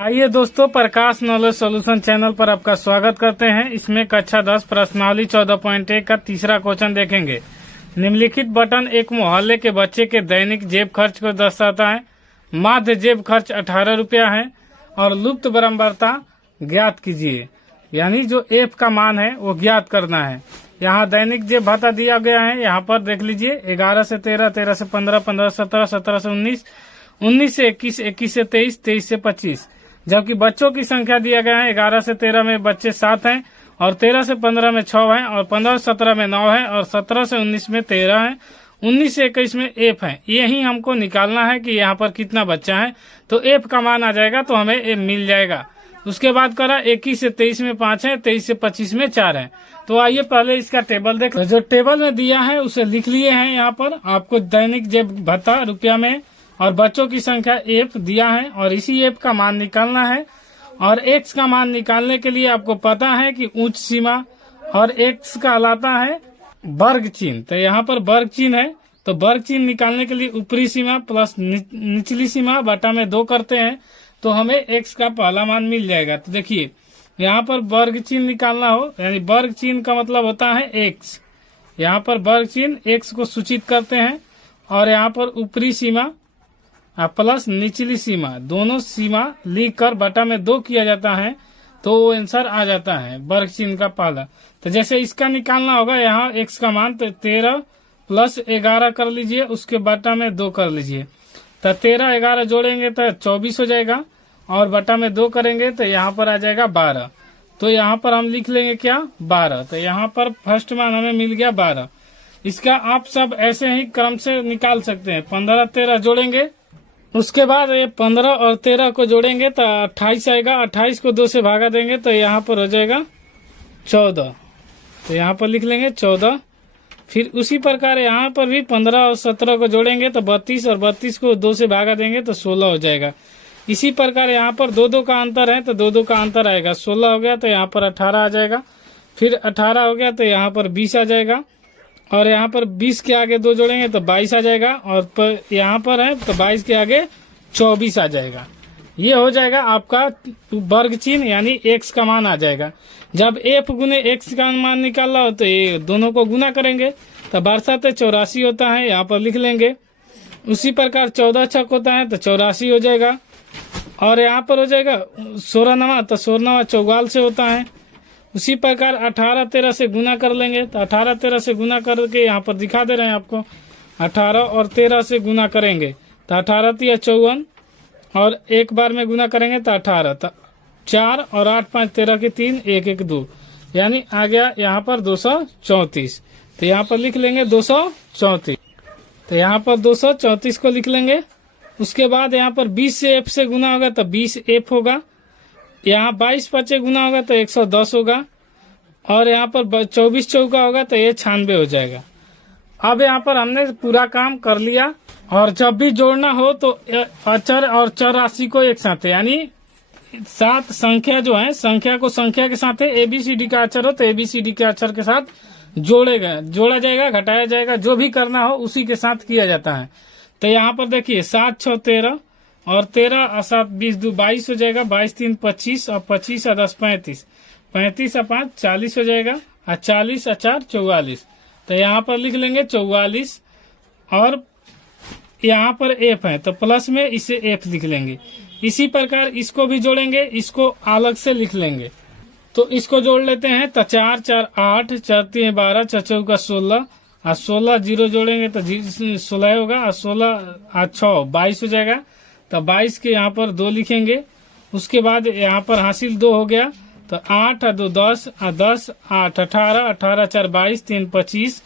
आइए दोस्तों, प्रकाश knowledge solution channel पर आपका स्वागत करते हैं। इसमें कक्षा 10 प्रश्नावली 14.1 का तीसरा क्वेश्चन देखेंगे। निम्नलिखित बटन एक मोहल्ले के बच्चे के दैनिक जेब खर्च को दर्शाता है। माध्य जेब खर्च 18 रुपया है और लुप्त बराबरता ज्ञात कीजिए। यानी जो एफ का मान है वो ज्ञात करना है। यहाँ दैनिक जेब भत्ता दिया गया है। यहाँ पर देख लीजिए 11 से 13, 13 से 15, 15 से 17, 17 से 19, 19 से 21, 21 से 23, 23 से 25। जबकि बच्चों की संख्या दिया गया है 11 से 13 में बच्चे 7 हैं और 13 से 15 में 6 हैं और 15 से 17 में 9 है और 17 से 19 में 13 है, 19 से 21 में एफ है। यही हमको निकालना है कि यहाँ पर कितना बच्चा है। तो एफ का मान आ जाएगा तो हमें एफ मिल जाएगा। उसके बाद करा 21 से 23 में 5 है, 23 से 25 में 4 है। तो आइए पहले इसका टेबल देख। जो टेबल में दिया है उसे लिख लिए हैं। यहाँ पर आपको दैनिक जेब भत्ता रुपया में और बच्चों की संख्या एफ दिया है और इसी एफ का मान निकालना है। और एक्स का मान निकालने के लिए आपको पता है कि उच्च सीमा और एक्स कहलाता है वर्ग चिन्ह। तो यहाँ पर वर्ग चिन्ह है तो वर्ग चिन्ह निकालने के लिए ऊपरी सीमा प्लस निचली सीमा बटा में 2 करते हैं तो हमें एक्स का पहला मान मिल जाएगा। तो देखिए यहाँ पर वर्ग चिन्ह निकालना हो यानी वर्ग चिन्ह का मतलब होता है एक्स। यहाँ पर वर्ग चिन्ह एक्स को सूचित करते हैं और यहाँ पर ऊपरी सीमा प्लस निचली सीमा दोनों सीमा लिख कर बटा में 2 किया जाता है तो वो आंसर आ जाता है वर्ग चिन्ह का पहला। तो जैसे इसका निकालना होगा यहाँ एक्स का मान तो 13 प्लस 11 कर लीजिए, उसके बटा में 2 कर लीजिए। तो 13 11 जोड़ेंगे तो 24 हो जाएगा और बटा में 2 करेंगे तो यहाँ पर आ जाएगा 12। तो यहाँ पर हम लिख लेंगे क्या 12। तो यहाँ पर फर्स्ट मान हमें मिल गया 12। इसका आप सब ऐसे ही क्रम से निकाल सकते हैं। 15 13 जोड़ेंगे, उसके बाद ये 15 और 13 को जोड़ेंगे तो 28 आएगा। 28 को 2 से भागा देंगे तो यहाँ पर हो जाएगा 14। तो यहाँ पर लिख लेंगे 14। फिर उसी प्रकार यहाँ पर भी 15 और 17 को जोड़ेंगे तो 32 और 32 को 2 से भागा देंगे तो 16 हो जाएगा। इसी प्रकार यहाँ पर 2-2 का अंतर है तो 2-2 का अंतर आएगा। 16 हो गया तो यहाँ पर 18 आ जाएगा। फिर 18 हो गया तो यहाँ पर 20 आ जाएगा और यहाँ पर 20 के आगे 2 जोड़ेंगे तो 22 आ जाएगा और यहाँ पर है तो 22 के आगे 24 आ जाएगा। ये हो जाएगा आपका वर्ग चिन्ह यानी एक्स का मान आ जाएगा। जब एफ गुने एक्स का मान निकालना हो तो ये दोनों को गुना करेंगे तो 12 84 होता है, यहाँ पर लिख लेंगे। उसी प्रकार 14 छक होता है तो 84 हो जाएगा और यहाँ पर हो जाएगा 16 9 तो 16 9 44 से होता है। उसी प्रकार 18 13 से गुना कर लेंगे तो 18 13 से गुना करके यहाँ पर दिखा दे रहे हैं आपको। 18 और 13 से गुना करेंगे तो 18 3 54 और एक बार में गुना करेंगे तो 18 तो 4 और 8 5 13 के 3 1 1 2 यानी आ गया यहाँ पर 234। तो यहाँ पर लिख लेंगे 234। तो यहाँ पर 234 को लिख लेंगे। उसके बाद यहाँ पर 20 से एफ से गुना होगा तो 20 एफ होगा। यहाँ 22 5 गुना होगा तो 110 होगा और यहाँ पर 24 चौका होगा तो ये 96 हो जाएगा। अब यहाँ पर हमने पूरा काम कर लिया और जब भी जोड़ना हो तो अचर और चर राशि को एक साथ यानी 7 संख्या जो है संख्या को संख्या के साथ एबीसीडी का अक्षर हो तो एबीसीडी के अक्षर के साथ जोड़ा जाएगा, घटाया जाएगा। जो भी करना हो उसी के साथ किया जाता है। तो यहाँ पर देखिए 7 6 13 और 13 और 7 20 2 22 हो जाएगा। 22 3 25 और 25 और 10 35, 35 और 5 40 हो जाएगा और 40 और 4 44। तो यहाँ पर लिख लेंगे 44 और यहाँ पर एफ है तो प्लस में इसे एफ लिख लेंगे। इसी प्रकार इसको भी जोड़ेंगे, इसको अलग से लिख लेंगे। तो इसको जोड़ लेते हैं तो 4 4 8 4 3 12 4 4 16 और 16 0 जोड़ेंगे तो 16 होगा और 16 और 6 22 हो जाएगा। तो 22 के यहाँ पर 2 लिखेंगे। उसके बाद यहाँ पर हासिल 2 हो गया तो 8 और 2 10 और 10 8 18 18 4 22 3 25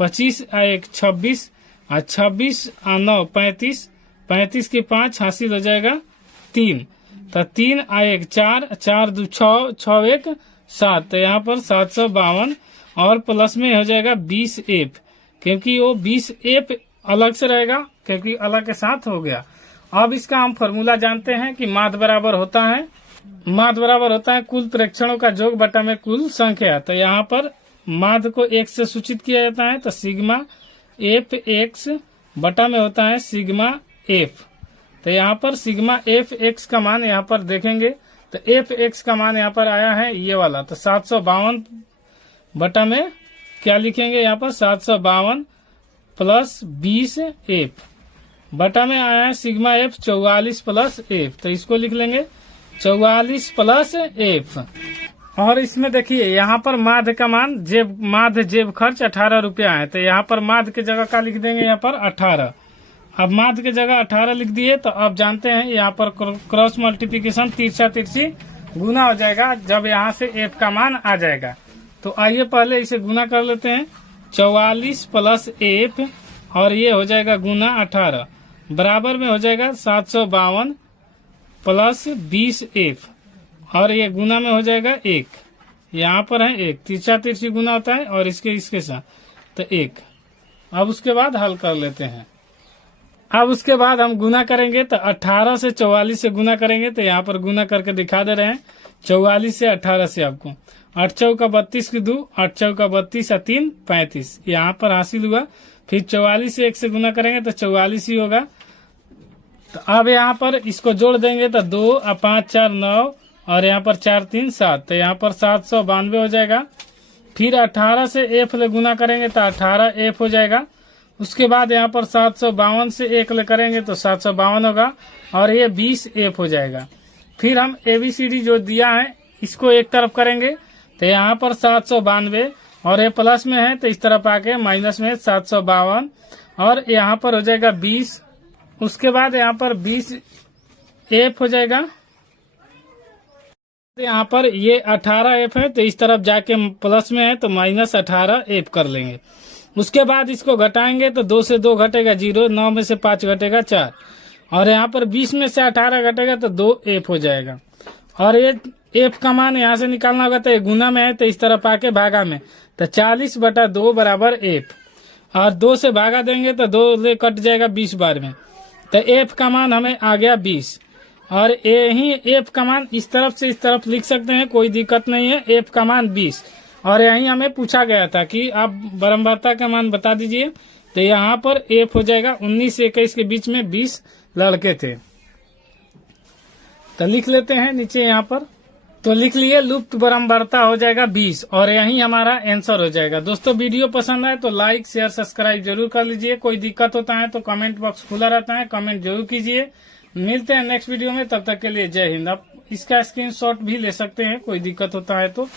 25 और 1 26 और 26 और 9 35 35 के 5 हासिल हो जाएगा 3। तो 3 और 1 4 4 2 6 6 1 7। तो यहाँ पर 752 और प्लस में हो जाएगा 20 एफ क्योंकि वो 20 एफ अलग से रहेगा क्योंकि अलग के साथ हो गया। अब इसका हम फॉर्मूला जानते हैं कि माध्य बराबर होता है कुल प्रेक्षणों का योग बटा में कुल संख्या। तो यहाँ पर माध्य को एक्स से सूचित किया जाता है तो सिग्मा एफ एक्स बटा में होता है सिग्मा एफ। तो यहाँ पर सिग्मा एफ एक्स का मान यहाँ पर देखेंगे तो एफ एक्स का मान यहाँ पर आया है ये वाला, तो 752 बटा में क्या लिखेंगे यहाँ पर 752 प्लस 20 एफ बटा में आया है सिग्मा एफ 44 प्लस एफ, तो इसको लिख लेंगे 44 प्लस एफ। और इसमें देखिए यहाँ पर माध्य का मान माध्य जेब खर्च 18 रुपया है, तो यहाँ पर माध्य की जगह का लिख देंगे यहाँ पर 18। अब माध्य की जगह 18 लिख दिए तो अब जानते हैं यहाँ पर क्रॉस मल्टीप्लिकेशन तिरछा तिरछी गुना हो जाएगा जब यहाँ से एफ का मान आ जाएगा। तो आइए पहले इसे गुना कर लेते हैं, 44 प्लस एफ और ये हो जाएगा गुना 18 बराबर में हो जाएगा 752 प्लस 20 एफ और ये गुना में हो जाएगा 1, यहाँ पर है 1, तिरछा तिरछी गुना होता है और इसके साथ तो 1। अब उसके बाद हल कर लेते हैं। अब उसके बाद हम गुना करेंगे तो 18 से 44 से गुना करेंगे, तो यहाँ पर गुना करके दिखा दे रहे हैं 44 से 18 से आपको 8 चौका 32 की 2, 8 चौका 32 और 3 35 यहाँ पर हासिल हुआ। फिर 44 से 1 से गुना करेंगे तो 44 ही होगा। तो अब यहाँ पर इसको जोड़ देंगे तो 2 और 5 4 9 और यहाँ पर 4 3 7, तो यहाँ पर 792 हो जाएगा। फिर 18 से एफ ले गुना करेंगे तो 18 एफ हो जाएगा। उसके बाद यहाँ पर 752 से 1 ले करेंगे तो 752 होगा और ये 20 एफ हो जाएगा। फिर हम ABCD जो दिया है इसको एक तरफ करेंगे तो यहाँ पर 792 और ये प्लस में है तो इस तरफ आके माइनस में 752 और यहाँ पर हो जाएगा 20। उसके बाद यहाँ पर 20 एफ हो जाएगा। यहाँ पर ये 18 एफ है तो इस तरफ जाके प्लस में है तो माइनस 18 एफ कर लेंगे। उसके बाद इसको घटाएंगे तो 2 से 2 घटेगा 0, 9 में से 5 घटेगा 4 और यहाँ पर 20 में से 18 घटेगा तो 2 एफ हो जाएगा। और ये एफ का मान यहाँ से निकालना होगा तो ये गुना में है तो इस तरफ आके भागा में तो 40 बटा 2 बराबर एफ और 2 से भागा देंगे तो 2 ले कट जाएगा 20 बार में, तो एफ का मान हमें आ गया 20। और यही एफ का मान इस तरफ से इस तरफ लिख सकते हैं, कोई दिक्कत नहीं है। एफ का मान 20 और यही हमें पूछा गया था कि आप बारंबारता का मान बता दीजिए, तो यहाँ पर एफ हो जाएगा 19 से 21 के बीच में 20 लड़के थे। तो लिख लेते हैं नीचे यहाँ पर, तो लिख लिए लुप्त बारंबारता हो जाएगा 20 और यही हमारा आंसर हो जाएगा। दोस्तों वीडियो पसंद आए तो लाइक शेयर सब्सक्राइब जरूर कर लीजिए। कोई दिक्कत होता है तो कमेंट बॉक्स खुला रहता है, कमेंट जरूर कीजिए। मिलते हैं नेक्स्ट वीडियो में, तब तक के लिए जय हिंद। आप इसका स्क्रीनशॉट भी ले सकते हैं, कोई दिक्कत होता है तो।